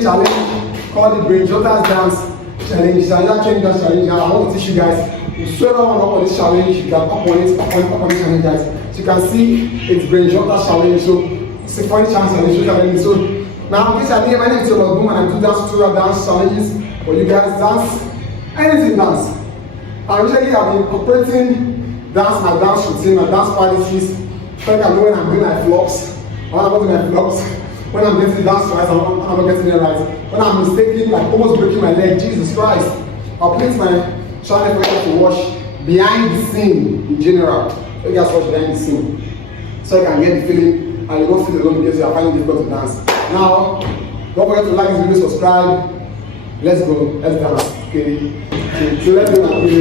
a challenge called the Brain Jotter dance challenge. It's another training dance challenge. And I want to teach you guys. You swear on up on this challenge. You can up on it, up on this challenge, guys. So you can see it's Brain Jotter challenge. So it's a funny challenge. So now this idea, my name is about boom, and I do dance tutorial dance challenges for you guys. Dance, anything dance. And usually I've been incorporating my dance routine, my dance practices. So I can know when I'm doing my flops, when I'm not doing my flops, when I'm getting the dance right, I'm not getting it right. When I'm mistaking, like almost breaking my leg, Jesus Christ. I'll place my channel for you guys to watch behind the scene in general. So you guys watch behind the scene. So you can get the feeling and you don't feel alone because you are finding it difficult to dance. Now, don't forget to like this video, subscribe. Let's go, let's dance. Okay. So let's go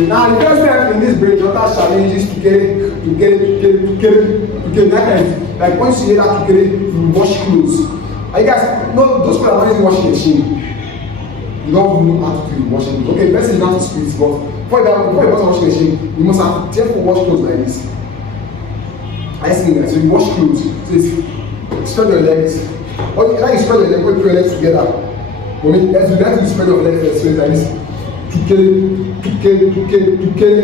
now. The first step in this Brain Jotter challenge is to get it. That kind, like once you hear that to get it, you wash clothes. And you guys know those people are not using washing machine. You don't know how to do washing clothes. Okay, let's say you don't have to squeeze, but before you use washing machine, you must have to wash clothes like this. I see that. So you wash clothes. So it's spread your legs. Or you spread your legs, put your legs together. Let's do spread your legs first. So it's like this. To get.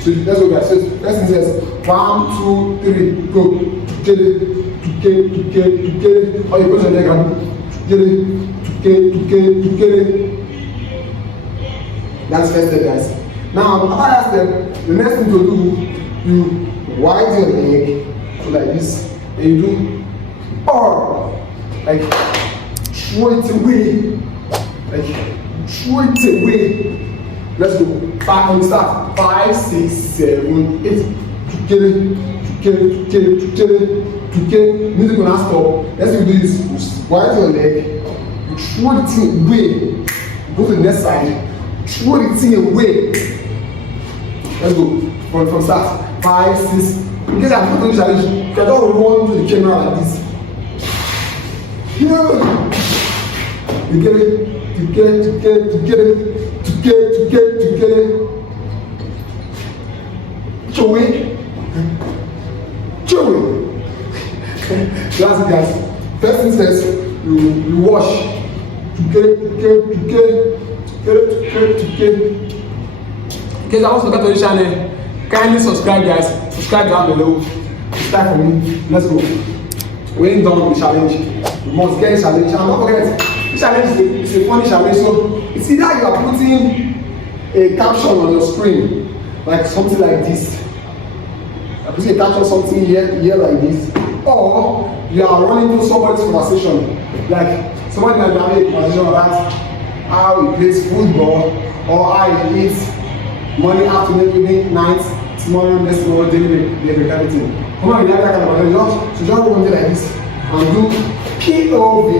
So let's go guys. So first thing says 1, 2, 3, go. To get. Or you put your leg up. To get. That's first step, guys. Now after that step, the next thing to do, you widen your leg so like this, and you do or like throw it away, let's go back on the start. 5, 6, 7, 8 to get music will not stop. Let's do this. You widen your leg, you throw the thing away, go to the next side, throw the thing away. Let's go from start. 5, 6. In case I'm not doing challenge, you don't run to the camera like this. Yeah. You get it. Chewy. Last guys. First thing says you wash. To get. In case I want to get to the channel, kindly subscribe, guys. Subscribe down below. Subscribe for me. Let's go. We ain't done with the challenge. We must get a challenge. And don't forget, this challenge is a funny challenge. So it's either you are putting a caption on your screen, like something like this. I'm putting a caption something here like this, or you are running through somebody's conversation, like somebody might be having a conversation about how he plays football or how he eats morning, afternoon, evening, night, tomorrow, next tomorrow, daily, everything. Come on, you have that kind of conversation. So just go like this and do POV.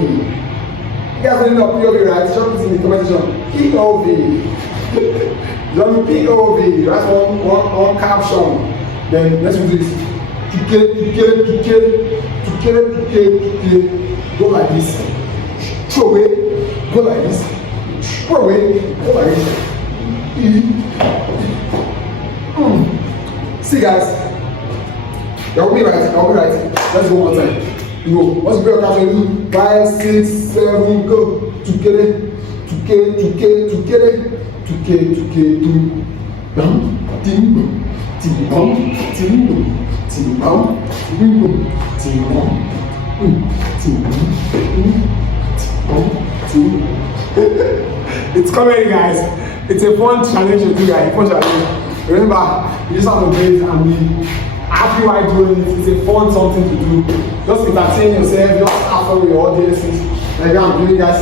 You guys don't know POV, right? Just put in the comment section. POV. Just do POV. That's one caption. Then let's do this. To get. Go like this. Throw away. Go like this. Throw away. Go like this. See guys, you'll be right. Let's go one time. You go. What's the best caption? 5, 6, 7, go. To get it. It's coming, guys. It's a fun challenge to do, guys. Fun challenge. Remember, you just have to breathe and be happy while doing it. It's a fun something to do. Just entertain yourself, just have fun with your audiences. Like I'm doing, guys.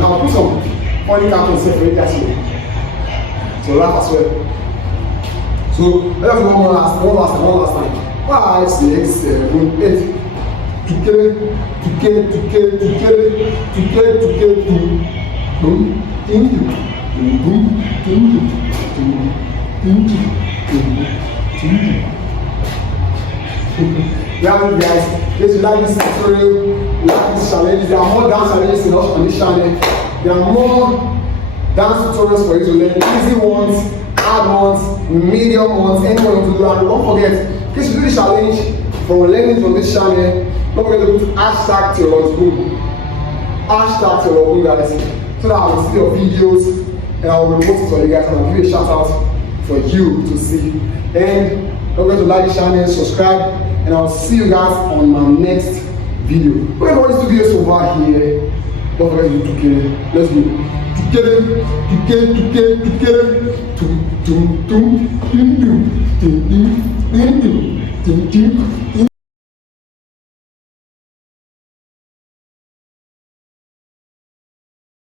I'll put some funny captions for you guys. So laugh as well. So let's do one last time. 5, 6, 7, 8. To yeah, guys, if you like this tutorial, you like this challenge, there are more dance challenges on this channel. There are more dance tutorials for you to learn. Easy ones, hard ones, medium ones, anyone to do. And don't forget, in case you do this challenge for learning from this channel, don't forget to put hashtag to your boom. hashtag to your own guys, so that I will see your videos and I will repost it for you guys and I'll give you a shout out for you to see. And don't forget to like the channel, subscribe, and I'll see you guys on my next video. We're going to do this over here. Don't forget to do it. Let's go. Together.